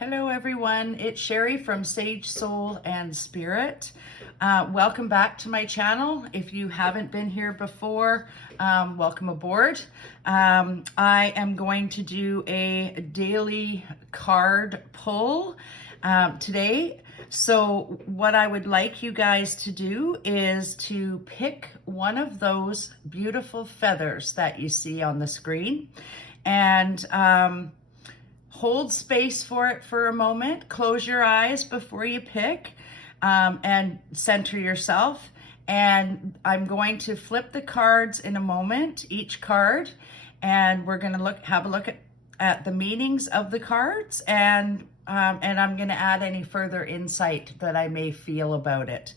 Hello everyone, it's Sharie from Sage Soul and Spirit. Welcome back to my channel. If you haven't been here before, welcome aboard. I am going to do a daily card pull today. So what I would like you guys to do is to pick one of those beautiful feathers that you see on the screen and hold space for it for a moment. Close your eyes before you pick and center yourself. And I'm going to flip the cards in a moment, each card, and we're going to have a look at the meanings of the cards, and I'm going to add any further insight that I may feel about it.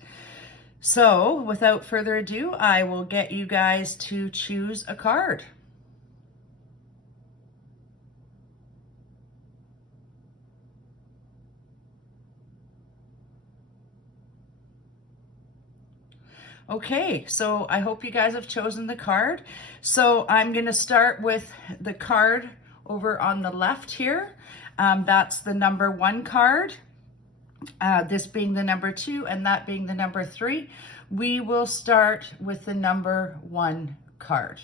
So without further ado, I will get you guys to choose a card. Okay, so I hope you guys have chosen the card. So I'm going to start with the card over on the left here. That's the number 1 card, this being the number 2 and that being the number 3. We will start with the number 1 card.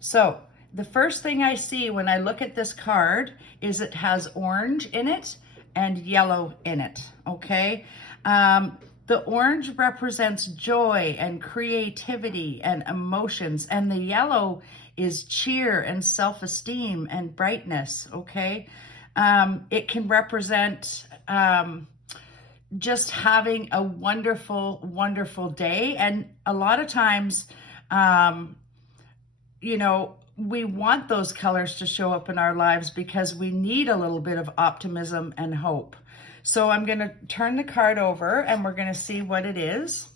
So the first thing I see when I look at this card is it has orange in it and yellow in it, okay? The orange represents joy and creativity and emotions, and the yellow is cheer and self-esteem and brightness, okay? It can represent just having a wonderful, wonderful day. And a lot of times, you know, we want those colors to show up in our lives because we need a little bit of optimism and hope. So I'm going to turn the card over and we're going to see what it is.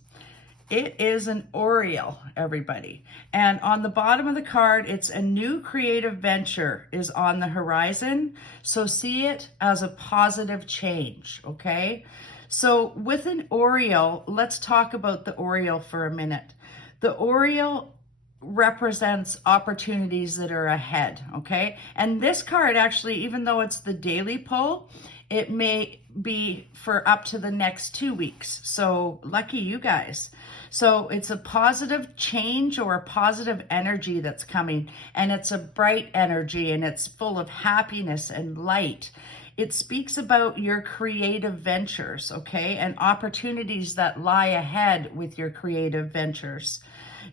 It is an Oriole, everybody. And on the bottom of the card, it's a new creative venture is on the horizon. So see it as a positive change, okay? So with an Oriole, let's talk about the Oriole for a minute. The Oriole represents opportunities that are ahead, okay? And this card actually, even though it's the daily pull, it may be for up to the next 2 weeks. So lucky you guys. So it's a positive change or a positive energy that's coming, and it's a bright energy and it's full of happiness and light. It speaks about your creative ventures, okay? And opportunities that lie ahead with your creative ventures.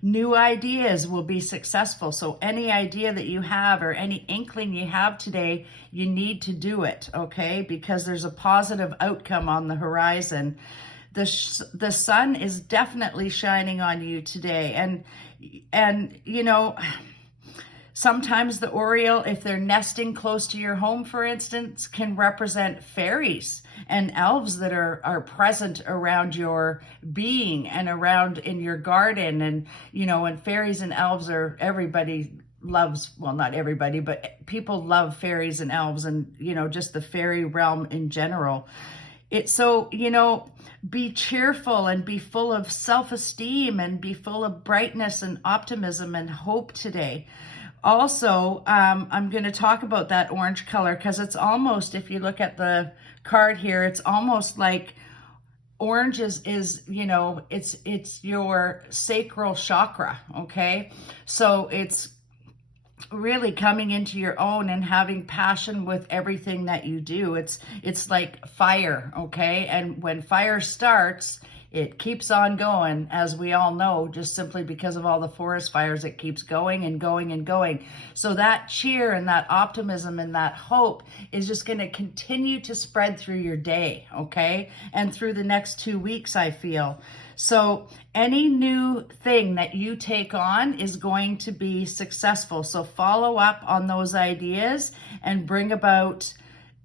New ideas will be successful. So any idea that you have or any inkling you have today, you need to do it, okay? Because there's a positive outcome on the horizon. The sun is definitely shining on you today. And you know, sometimes the Oriole, if they're nesting close to your home, for instance, can represent fairies and elves that are present around your being and around in your garden. And, you know, and fairies and elves are, everybody loves, well, not everybody, but people love fairies and elves and, you know, just the fairy realm in general. It's so, you know, be cheerful and be full of self-esteem and be full of brightness and optimism and hope today. Also, I'm going to talk about that orange color because it's almost, if you look at the card here, it's almost like orange is you know, it's your sacral chakra, okay? So it's really coming into your own and having passion with everything that you do. It's like fire, okay? And when fire starts, it keeps on going, as we all know, just simply because of all the forest fires, it keeps going and going and going. So that cheer and that optimism and that hope is just going to continue to spread through your day, okay? And through the next 2 weeks, I feel. So any new thing that you take on is going to be successful. So follow up on those ideas and bring about,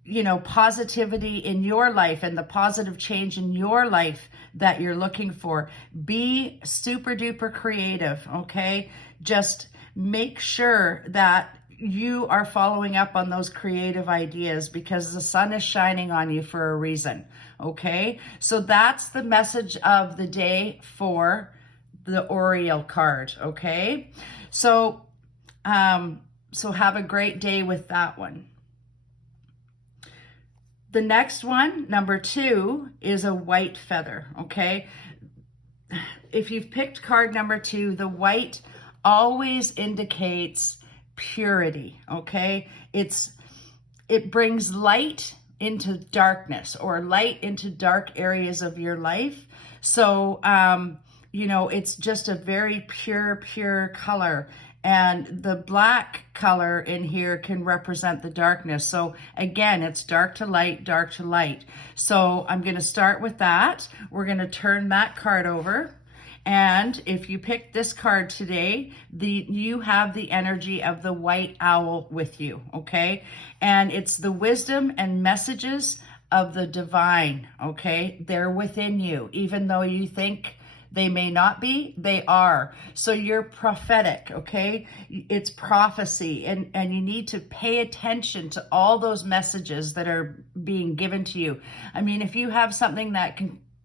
you know, positivity in your life and the positive change in your life that you're looking for. Be super duper creative, okay? Just make sure that you are following up on those creative ideas because the sun is shining on you for a reason, okay? So that's the message of the day for the Oriole card, okay? So have a great day with that one. The next one, number 2, is a white feather, okay? If you've picked card number 2, the white always indicates purity, okay? It brings light into darkness, or light into dark areas of your life. So, you know, it's just a very pure color. And the black color in here can represent the darkness. So again, it's dark to light, dark to light. So I'm going to start with that. We're going to turn that card over. And if you picked this card today, you have the energy of the white owl with you, okay? And it's the wisdom and messages of the divine, okay? They're within you. Even though you think they may not be, they are. So you're prophetic, okay? It's prophecy, and you need to pay attention to all those messages that are being given to you. I mean, if you have something that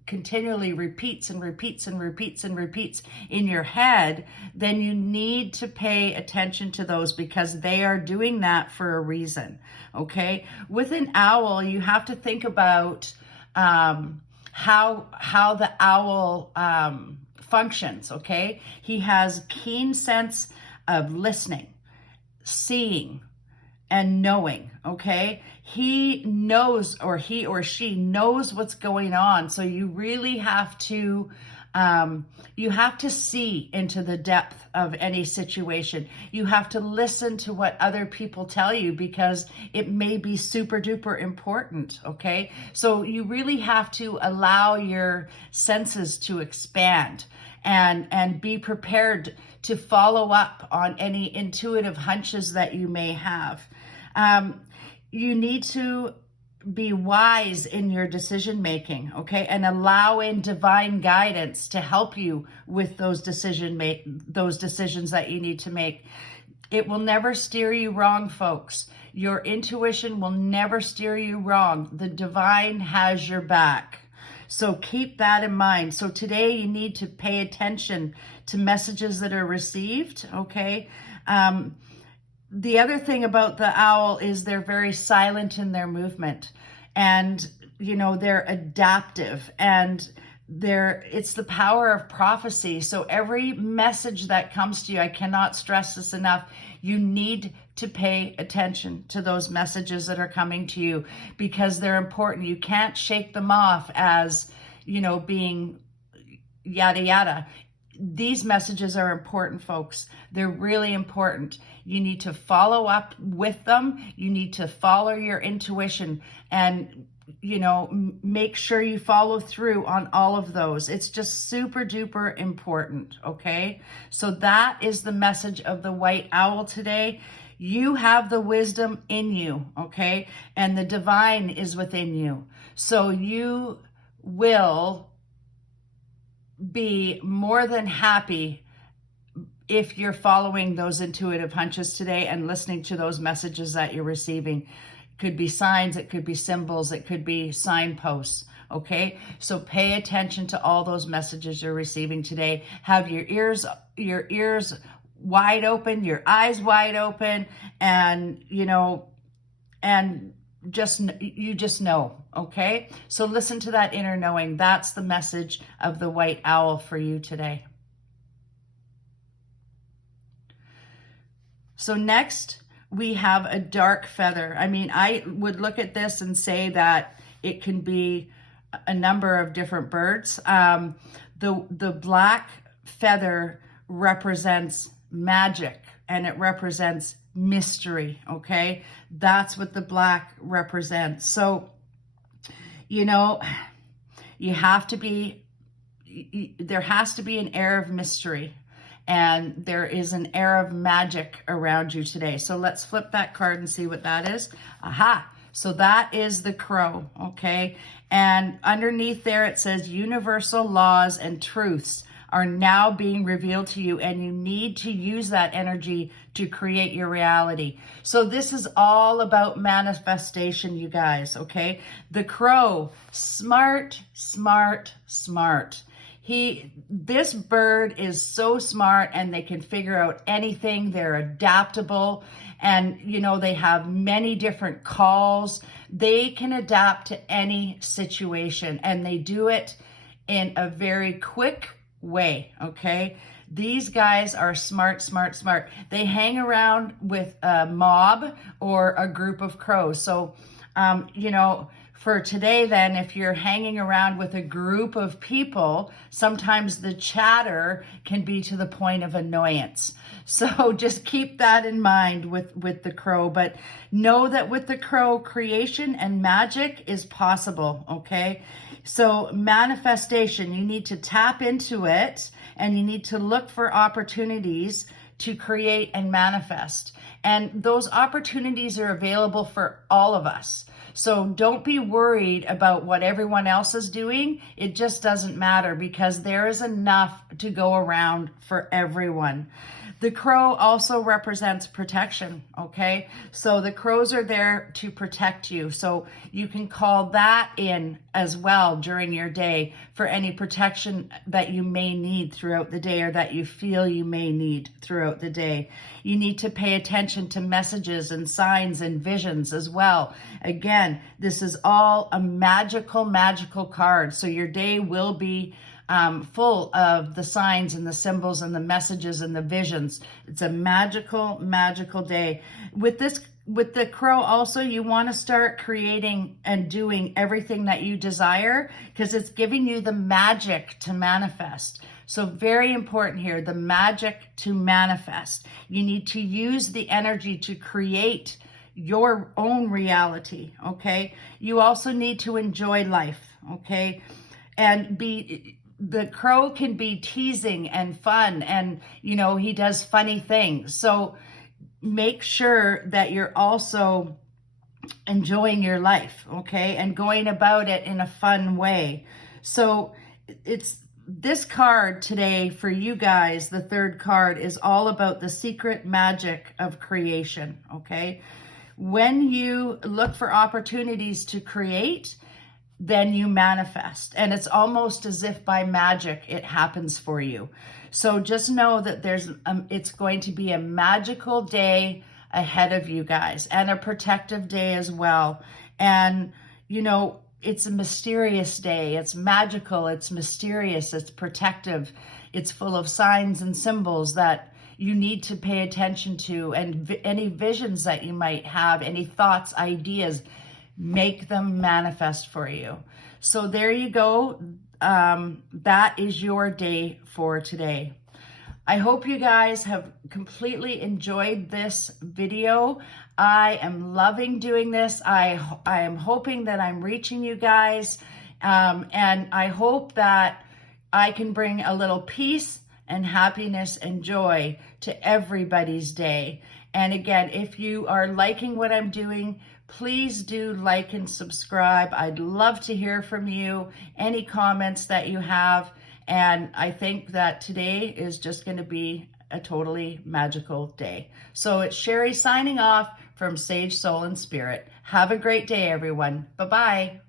continually repeats and repeats and repeats and repeats in your head, then you need to pay attention to those, because they are doing that for a reason, okay? With an owl, you have to think about how the owl functions, okay? He has keen sense of listening, seeing, and knowing, okay? He knows, or he or she knows what's going on. So you really have to see into the depth of any situation. You have to listen to what other people tell you, because it may be super duper important, okay? So you really have to allow your senses to expand and be prepared to follow up on any intuitive hunches that you may have. You need to be wise in your decision making, okay? And allow in divine guidance to help you with those decisions that you need to make. It will never steer you wrong, folks. Your intuition will never steer you wrong. The divine has your back. So keep that in mind. So today you need to pay attention to messages that are received, okay? The other thing about the owl is they're very silent in their movement, and, you know, they're adaptive, and it's the power of prophecy. So every message that comes to you, I cannot stress this enough, you need to pay attention to those messages that are coming to you, because they're important. You can't shake them off as, you know, being yada yada. These messages are important, folks. They're really important. You need to follow up with them. You need to follow your intuition, and, you know, make sure you follow through on all of those. It's just super duper important, okay? So that is the message of the white owl today. You have the wisdom in you, okay? And the divine is within you. So you will be more than happy if you're following those intuitive hunches today and listening to those messages that you're receiving. It could be signs, it could be symbols, it could be signposts, okay? So pay attention to all those messages you're receiving today. Have your ears wide open, your eyes wide open, and, you know, and you just know, okay? So listen to that inner knowing. That's the message of the white owl for you today. So next, we have a dark feather. I mean, I would look at this and say that it can be a number of different birds. The black feather represents magic, and it represents mystery, okay? That's what the black represents. So, you know, there has to be an air of mystery, and there is an air of magic around you today. So let's flip that card and see what that is. Aha! So that is the crow, okay? And underneath there it says universal laws and truths are now being revealed to you, and you need to use that energy to create your reality. So this is all about manifestation, you guys, okay? The crow, smart, smart, smart. This bird is so smart, and they can figure out anything. They're adaptable, and they have many different calls. They can adapt to any situation, and they do it in a very quick way, okay? These guys are smart, smart, smart. They hang around with a mob or a group of crows. So, for today then, if you're hanging around with a group of people, sometimes the chatter can be to the point of annoyance. So just keep that in mind with the crow. But know that with the crow, creation and magic is possible, okay? So manifestation, you need to tap into it, and you need to look for opportunities to create and manifest. And those opportunities are available for all of us. So don't be worried about what everyone else is doing. It just doesn't matter, because there is enough to go around for everyone. The crow also represents protection, okay? So the crows are there to protect you. So you can call that in as well during your day for any protection that you may need throughout the day, or that you feel you may need throughout the day. You need to pay attention to messages and signs and visions as well. Again, this is all a magical, magical card. So your day will be full of the signs and the symbols and the messages and the visions. It's a magical, magical day. With the crow also, you want to start creating and doing everything that you desire, because it's giving you the magic to manifest. So very important here, the magic to manifest. You need to use the energy to create your own reality, okay? You also need to enjoy life, okay? And the crow can be teasing and fun, and he does funny things. So make sure that you're also enjoying your life, okay, and going about it in a fun way. So it's this card today for you guys. The third card is all about the secret magic of creation, okay? When you look for opportunities to create, then you manifest, and it's almost as if by magic it happens for you. So just know that it's going to be a magical day ahead of you guys, and a protective day as well. And it's a mysterious day. It's magical, it's mysterious, it's protective, it's full of signs and symbols that you need to pay attention to, and any visions that you might have, any thoughts, ideas, make them manifest for you. So there you go. That is your day for today. I hope you guys have completely enjoyed this video. I am loving doing this. I am hoping that I'm reaching you guys. And I hope that I can bring a little peace and happiness and joy to everybody's day. And again, if you are liking what I'm doing, please do like and subscribe. I'd love to hear from you, any comments that you have. And I think that today is just going to be a totally magical day. So it's Sharie signing off from Sage, Soul, and Spirit. Have a great day, everyone. Bye-bye.